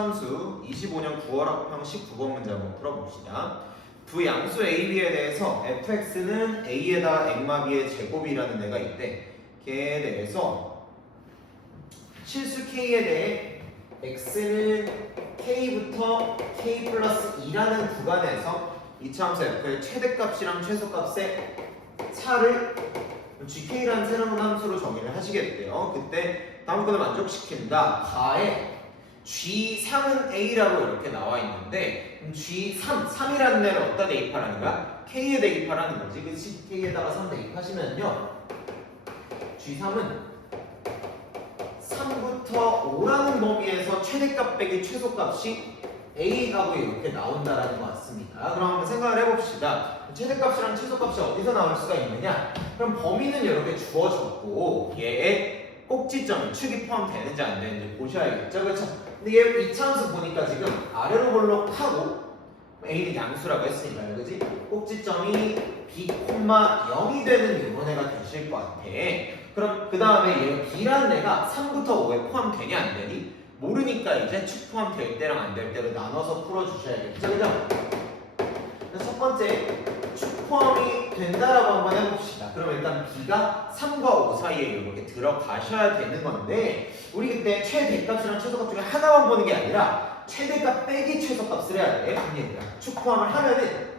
함수 25년 9월 학평 19번 문제 한번 풀어봅시다. 두 양수 a, b에 대해서 fx는 a에다 액마비의 제곱이라는 애가 있대. 걔에 대해서 실수 k에 대해 x는 k부터 k 플러스 2라는 구간에서 이차함수 f의 최대값이랑 최소값의 차를 gk라는 새로운 함수로 정의를 하시겠대요. 그때 다음 건을 만족시킨다. 가에 G3은 A라고 이렇게 나와 있는데 G3, 3이라는 애를 어디다 대입하라는 거야? K에 대입하라는 거지. 그치? K에다가 3 대입하시면요 G3은 3부터 5라는 범위에서 최대값 빼기 최소값이 A라고 이렇게 나온다라는 것 같습니다. 그럼 한번 생각을 해봅시다. 최대값이랑 최소값이 어디서 나올 수가 있느냐? 그럼 범위는 이렇게 주어졌고 얘의 꼭지점이 축이 포함되는지 안 되는지 보셔야겠죠? 그렇죠? 근데 얘 이차함수 보니까 지금 아래로 볼록하고 A는 양수라고 했으니까요. 그지? 꼭지점이 B, 0이 되는 이런 애가 되실 것 같아. 그럼 그 다음에 얘 B라는 애가 3부터 5에 포함되냐 안 되니? 모르니까 이제 축 포함될 때랑 안 될 때로 나눠서 풀어주셔야겠죠? 그죠? 첫 번째 축 포함이 된다라고 한번 해봅시다. 그럼 일단 B가 3과 5 사이에 이렇게 들어가셔야 되는 건데 우리 그때 최대값이랑 최소값 중에 하나만 보는 게 아니라 최대값 빼기 최소값을 해야 돼. 얘들아 축 포함을 하면은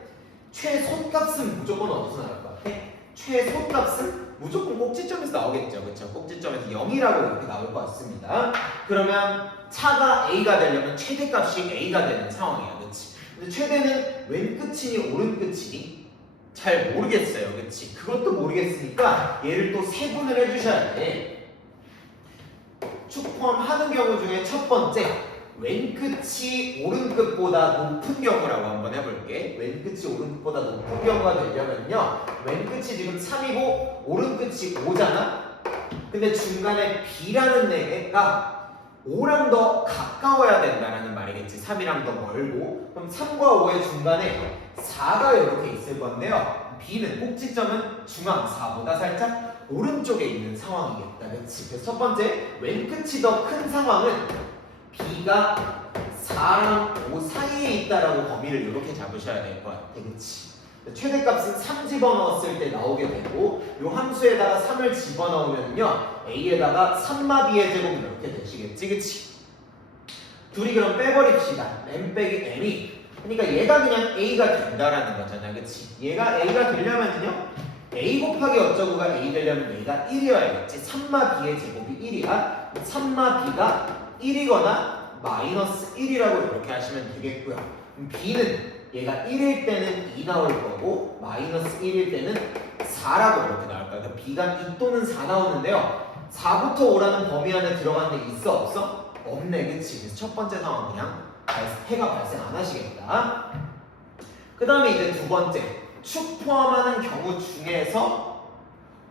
최소값은 무조건 어디서 나올 것 같아? 최소값은 무조건 꼭지점에서 나오겠죠. 그렇죠? 꼭지점에서 0이라고 이렇게 나올 것 같습니다. 그러면 차가 A가 되려면 최대값이 A가 되는 상황이야. 그렇지? 근데 최대는 왼 끝이니 오른 끝이니? 잘 모르겠어요. 그치? 그것도 모르겠으니까 얘를 또 세분을 해주셔야 돼. 축 포함하는 경우 중에 첫 번째 왼 끝이 오른 끝보다 높은 경우라고 한번 해볼게. 왼 끝이 오른 끝보다 높은 경우가 되려면요 왼 끝이 지금 3이고 오른 끝이 5잖아? 근데 중간에 B라는 애가 5랑 더 가까워야 된다는 말이겠지. 3이랑 더 멀고. 그럼 3과 5의 중간에 4가 이렇게 있을 건데요. B는 꼭지점은 중앙 4보다 살짝 오른쪽에 있는 상황이겠다. 그치? 그래서 첫 번째 왼 끝이 더 큰 상황은 B가 4랑 5 사이에 있다라고 범위를 이렇게 잡으셔야 될 것 같아. 그치? 최대값은 3 집어넣었을 때 나오게 되고 이 함수에다가 3을 집어넣으면요 A에다가 3마비의 제곱 이렇게 되시겠지. 그치? 둘이 그럼 빼버립시다. M 빼기 M이 그러니까 얘가 그냥 A가 된다라는 거잖아. 그치? 얘가 A가 되려면요 A 곱하기 어쩌고가 A 되려면 얘가 1이어야겠지. 3마 B의 제곱이 1이야. 3마 B가 1이거나 마이너스 1이라고 이렇게 하시면 되겠고요. B는 얘가 1일 때는 2 나올 거고 마이너스 1일 때는 4라고 이렇게 나올 거예요. 그러니까 B가 2 또는 4 나오는데요. 4부터 5라는 범위 안에 들어가는 데 있어 없어? 없네. 그치? 그래서 첫 번째 상황 그냥 해가 발생 안 하시겠다. 그 다음에 이제 두 번째 축 포함하는 경우 중에서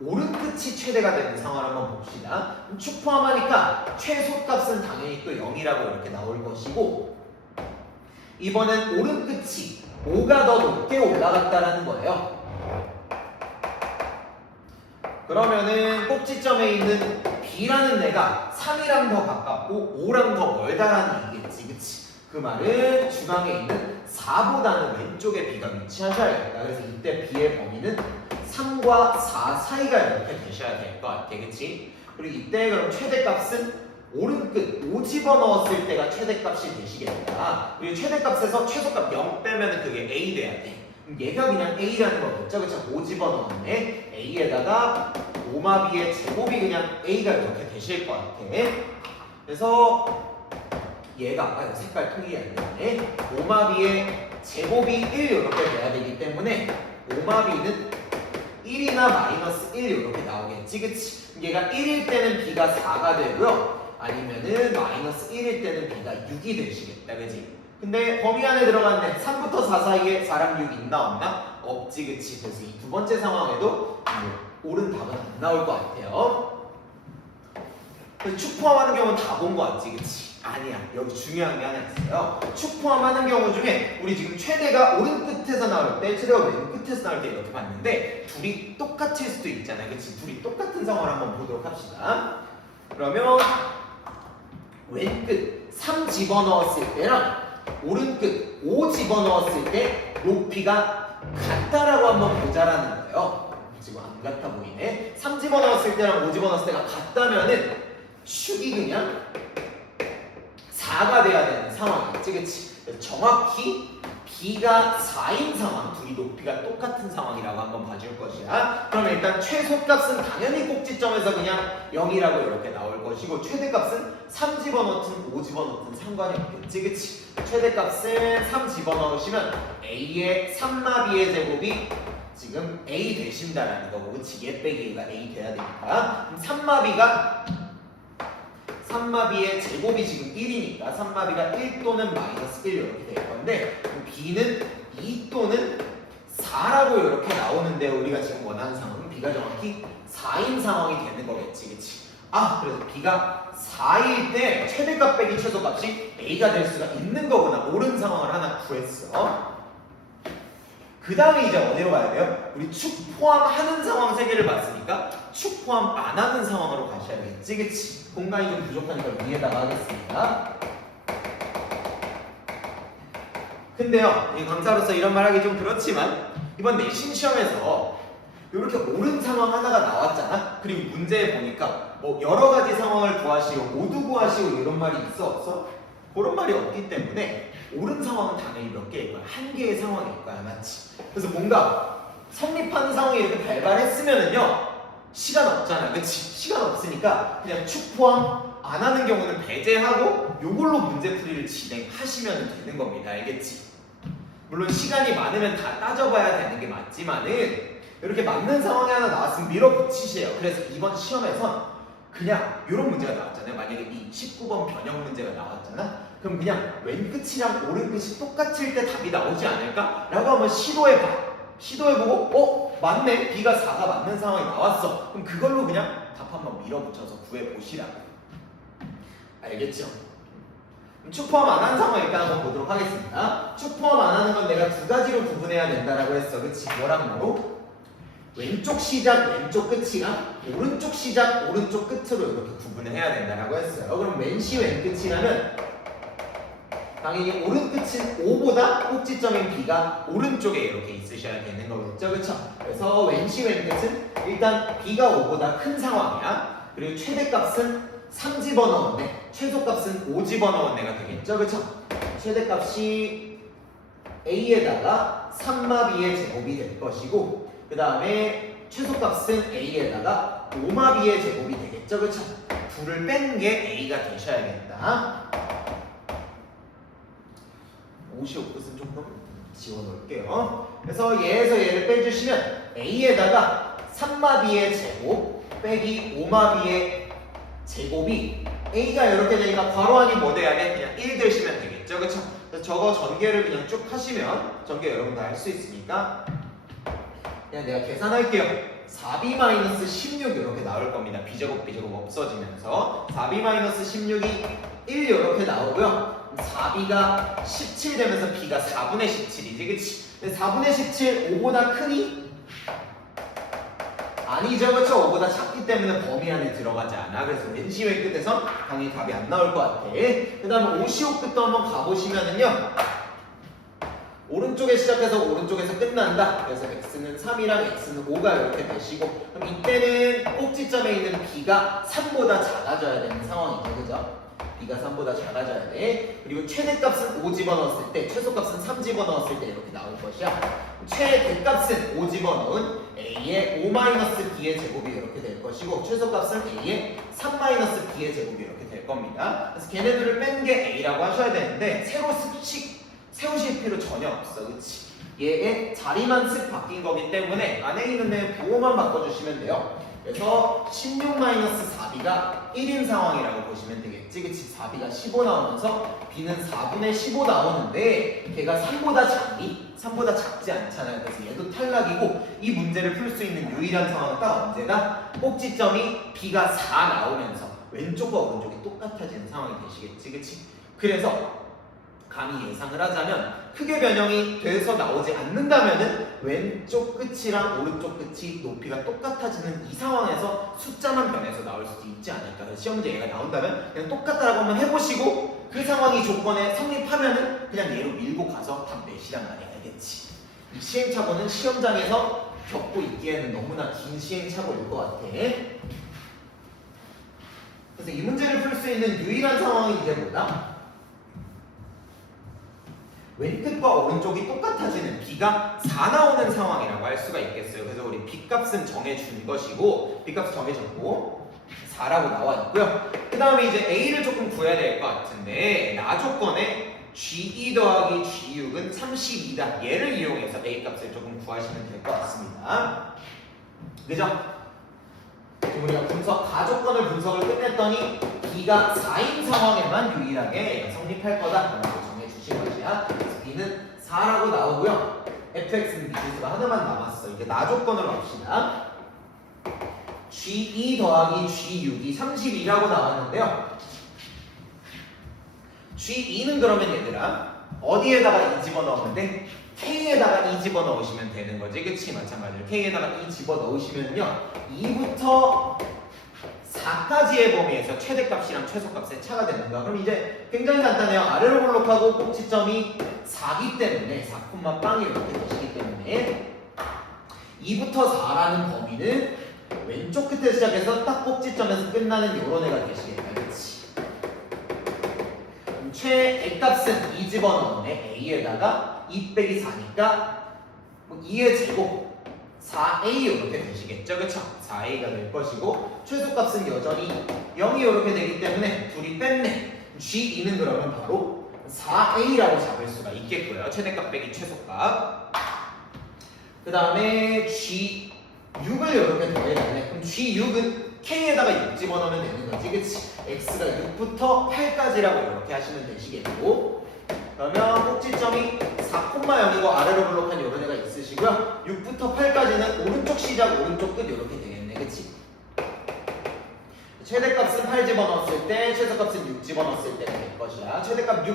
오른 끝이 최대가 되는 상황을 한번 봅시다. 축 포함하니까 최소값은 당연히 또 0이라고 이렇게 나올 것이고 이번엔 오른 끝이 5가 더 높게 올라갔다라는 거예요. 그러면은 꼭지점에 있는 B라는 애가 3이랑 더 가깝고 5랑 더 멀다라는 얘기겠지. 그치? 그 말은 중앙에 있는 4보다는 왼쪽에 B가 위치하셔야겠다. 그래서 이때 B의 범위는 3과 4 사이가 이렇게 되셔야 될 것 같아. 그치? 그리고 이때 그럼 최대값은 오른 끝 5 집어넣었을 때가 최대값이 되시겠다. 그리고 최대값에서 최소값 0 빼면 그게 A 돼야 돼. 그럼 얘가 그냥 A라는 거겠죠? 그쵸? 5 집어넣었네. A에다가 5마비의 제곱이 그냥 A가 이렇게 되실 것 같아. 그래서 얘가 색깔 통일이 안 되네. 5마비의 제곱이 1 이렇게 돼야 되기 때문에 5마비는 1이나 마이너스 1 이렇게 나오겠지. 그치? 얘가 1일 때는 B가 4가 되고요. 아니면은 마이너스 1일 때는 B가 6이 되시겠다. 그치? 근데 범위 안에 들어갔네. 3부터 4 사이에 4랑 6 있나 없나? 없지. 그치? 그래서 이 두 번째 상황에도 옳은 답은 안 나올 것 같아요. 축 포함하는 경우는 다 본 거 같지? 그치? 아니야. 여기 중요한 게 하나 있어요. 축 포함하는 경우 중에 우리 지금 최대가 오른 끝에서 나올 때, 최대가 왼 끝에서 나올 때 이렇게 봤는데 둘이 똑같을 수도 있잖아요. 그치? 둘이 똑같은 상황을 한번 보도록 합시다. 그러면 왼끝 3 집어넣었을 때랑 오른끝 5 집어넣었을 때 높이가 같다라고 한번 보자라는 거예요. 지금 안 같아 보이네. 3 집어넣었을 때랑 5 집어넣었을 때가 같다면은 축이 그냥 4가 돼야 되는 상황이겠지, 그치? 정확히 B가 4인 상황, 둘이 높이가 똑같은 상황이라고 한번 봐줄 것이야. 그럼 일단 최소값은 당연히 꼭지점에서 그냥 0이라고 이렇게 나올 것이고, 최대값은 3 집어넣든 5 집어넣든 상관이 없겠지, 그치? 최대값은 3 집어넣으시면 A의 3마비의 제곱이 지금 A 되신다라는 거고, 그치? 얘 빼기 얘가 A 돼야 되니까. 그럼 3마비의 제곱이 지금 1이니까 3마비가 1 또는 마이너스 1 이렇게 될 건데, B는 2 또는 4라고 이렇게 나오는데요. 우리가 지금 원하는 상황은 B가 정확히 4인 상황이 되는 거겠지, 그치? 그래서 B가 4일 때 최대값 빼기 최소값이 A가 될 수가 있는 거구나. 옳은 상황을 하나 구했어. 그 다음에 이제 어디로 가야 돼요? 우리 축 포함하는 상황 3개를 봤으니까 축 포함 안 하는 상황으로 가셔야겠지, 그치? 공간이 좀 부족하니까 위에다가 하겠습니다. 근데요, 이 강사로서 이런 말 하기 좀 그렇지만 이번 내신 시험에서 이렇게 옳은 상황 하나가 나왔잖아? 그리고 문제에 보니까 뭐 여러 가지 상황을 구하시오, 모두 구하시오 이런 말이 있어 없어? 그런 말이 없기 때문에 옳은 상황은 당연히 몇 개일 거야. 한 개의 상황일 거야, 맞지? 그래서 뭔가 성립하는 상황이 이렇게 발발했으면은요, 시간 없잖아, 그치? 시간 없으니까 그냥 축 포함 안 하는 경우는 배제하고 요걸로 문제풀이를 진행하시면 되는 겁니다. 알겠지? 물론 시간이 많으면 다 따져봐야 되는 게 맞지만은 이렇게 맞는 상황이 하나 나왔으면 밀어붙이세요. 그래서 이번 시험에선 그냥 이런 문제가 나왔잖아요. 만약에 이 19번 변형 문제가 나왔잖아. 그럼 그냥 왼끝이랑 오른끝이 똑같을 때 답이 나오지 않을까? 라고 한번 시도해봐. 시도해보고 맞네, B가 4가 맞는 상황이 나왔어. 그럼 그걸로 그냥 답 한번 밀어붙여서 구해보시라고. 알겠죠? 축 포함 안 하는 상황 일단 한번 보도록 하겠습니다. 축 포함 안 하는 건 내가 두 가지로 구분해야 된다라고 했어. 그치? 뭐랑 뭐로? 왼쪽 시작, 왼쪽 끝이랑 오른쪽 시작, 오른쪽 끝으로 이렇게 구분을 해야 된다라고 했어요. 그럼 왼시 왼끝이라면 당연히 오른끝은 O보다 꼭지점인 B가 오른쪽에 이렇게 있으셔야 되는 거겠죠, 그쵸? 그래서 왼시 왼끝은 일단 B가 O보다 큰 상황이야. 그리고 최대값은 3 집어넣었네, 최소값은 5 집어넣은 애가 되겠죠, 그쵸? 최대값이 A에다가 3마비의 제곱이 될 것이고, 그 다음에 최소값은 A에다가 5마비의 제곱이 되겠죠, 그쵸? 둘을 뺀 게 A가 되셔야겠다. 55끝은 좀 더 지워놓을게요. 그래서 얘에서 얘를 빼주시면 A에다가 3마비의 제곱 빼기 5마비의 제곱이 A가 이렇게 되니까 괄호 안이 뭐 돼야 돼? 그냥 1 되시면 되겠죠, 그쵸? 그래서 저거 전개를 그냥 쭉 하시면 전개 여러분 다 할 수 있으니까 그냥 내가 계산할게요. 4b-16 이렇게 나올 겁니다. b제곱 없어지면서 4b-16이 1 이렇게 나오고요. 4b가 17 되면서 b가 4분의 17이지, 그치? 근데 4분의 17 5보다 크니? 아니죠, 그쵸? 5보다 작기 때문에 범위 안에 들어가지 않아. 그래서 왼시 왼끝에서 당연히 답이 안 나올 것 같아. 그 다음에 55끝도 한번 가보시면은요, 오른쪽에 시작해서 오른쪽에서 끝난다. 그래서 x는 3이랑 x는 5가 이렇게 되시고, 그럼 이때는 꼭지점에 있는 b가 3보다 작아져야 되는 상황이죠, 그죠? b가 3보다 작아져야 돼. 그리고 최대값은 5 집어넣었을 때, 최소값은 3 집어넣었을 때 이렇게 나올 것이야. 최대값은 5 집어넣은 a의 5-b의 제곱이 이렇게 될 것이고, 최소값은 a의 3-b의 제곱이 이렇게 될 겁니다. 그래서 걔네들을 뺀 게 a라고 하셔야 되는데, 새로 세우실 필요 전혀 없어, 그치? 얘의 자리만 쓱 바뀐 거기 때문에 안에 있는 애 부호만 바꿔주시면 돼요. 그래서 16-4b가 1인 상황이라고 보시면 되겠지, 그치? 4b가 15 나오면서 b는 4분의 15 나오는데 걔가 3보다 작니? 3보다 작지 않잖아요. 그래서 얘도 탈락이고, 이 문제를 풀 수 있는 유일한 상황은 딱 언제다? 꼭지점이 b가 4 나오면서 왼쪽과 오른쪽이 똑같아지는 상황이 되시겠지, 그치? 그래서 감히 예상을 하자면 크게 변형이 돼서 나오지 않는다면은 왼쪽 끝이랑 오른쪽 끝이 높이가 똑같아지는 이 상황에서 숫자만 변해서 나올 수도 있지 않을까. 그래서 시험 문제 얘가 나온다면 그냥 똑같다라고 한번 해보시고 그 상황이 조건에 성립하면은 그냥 얘로 밀고 가서 답 내시란 말이야. 알겠지? 이 시행착오는 시험장에서 겪고 있기에는 너무나 긴 시행착오일 것 같아. 그래서 이 문제를 풀 수 있는 유일한 상황이 이제 뭐다? 왼끝과 오른쪽이 똑같아지는 b가 4 나오는 상황이라고 할 수가 있겠어요. 그래서 우리 b값은 정해준 것이고 b값 정해졌고 4라고 나와 있고요. 그 다음에 이제 a를 조금 구해야 될 것 같은데 나 조건에 g2 더하기 g6은 32다. 얘를 이용해서 a 값을 조금 구하시면 될 것 같습니다. 그죠? 우리가 가조건을 분석을 끝냈더니 b가 4인 상황에만 유일하게 성립할 거다라고 정해주신 것이야. 그래서 b는 4라고 나오고요. fx는 미지수가 하나만 남았어. 이제 나 조건으로 합시다. g2 더하기 g6이 32라고 나왔는데요. g2는 그러면 얘들아 어디에다가 2 집어넣으면 돼? k에다가 2 집어넣으시면 되는 거지. 그치? 마찬가지로 k에다가 2 집어넣으시면요 2부터 4까지의 범위에서 최대값이랑 최소값의 차가 되는 거야. 그럼 이제 굉장히 간단해요. 아래로 볼록하고 꼭지점이 4기 때문에 4, 빵이 이렇게 되시기 때문에 2부터 4라는 범위는 왼쪽 끝에 시작해서 딱 꼭지점에서 끝나는 요런 애가 되시겠다. 그치? 최애값은 2 집어넣었네. a에다가 2 빼기 4니까 2의 제곱 4a 이렇게 되시겠죠. 그쵸? 4a가 될 것이고 최소값은 여전히 0이 이렇게 되기 때문에 둘이 뺐네. g2는 그러면 바로 4a라고 잡을 수가 있겠고요. 최대값 빼기 최소값. 그 다음에 g6을 이렇게 더해달래. 그럼 g6은 k에다가 6 집어넣으면 되는 거지. 그치? x가 6부터 8까지라고 이렇게 하시면 되시겠고 그러면 꼭지점이 4,0이고 아래로 블록한 이런 애가 있으시고요. 6부터 8까지는 오른쪽 시작, 오른쪽 끝 이렇게 되겠네. 그치? 최대값은 8 집어넣었을 때, 최소값은 6 집어넣었을 때가 될 것이야. 최대값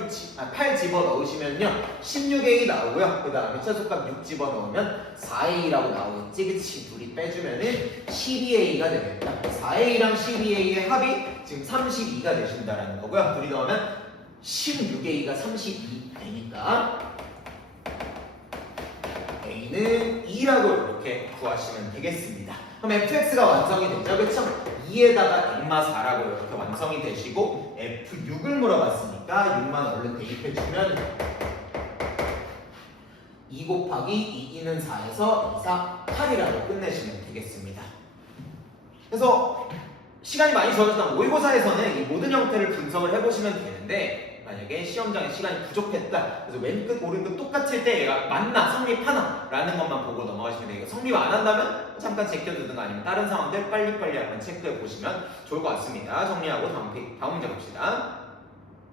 8 집어넣으시면요 16a 나오고요. 그 다음에 최소값 6 집어넣으면 4a라고 나오겠지. 그치? 둘이 빼주면은 12a가 되겠다. 4a랑 12a의 합이 지금 32가 되신다라는 거고요. 둘이 넣으면 16a가 32 되니까 a는 2라고 이렇게 구하시면 되겠습니다. 그럼 fx가 완성이 되죠. 그쵸? 2에다가 엑마 4라고 이렇게 완성이 되시고 f6을 물어봤으니까 6만 얼른 대입해주면 2 곱하기 2는 4에서 2, 4, 8이라고 끝내시면 되겠습니다. 그래서 시간이 많이 주어졌다면 모의고사에서는 이 모든 형태를 분석을 해보시면 되는데 만약에 시험장에 시간이 부족했다. 그래서 왼끝 오른끝 똑같을 때 얘가 맞나 성립하나 라는 것만 보고 넘어가시면 돼요. 성립 안 한다면 잠깐 제껴두든가 아니면 다른 상황들 빨리빨리 한번 체크해 보시면 좋을 것 같습니다. 정리하고 다음 문제 봅시다.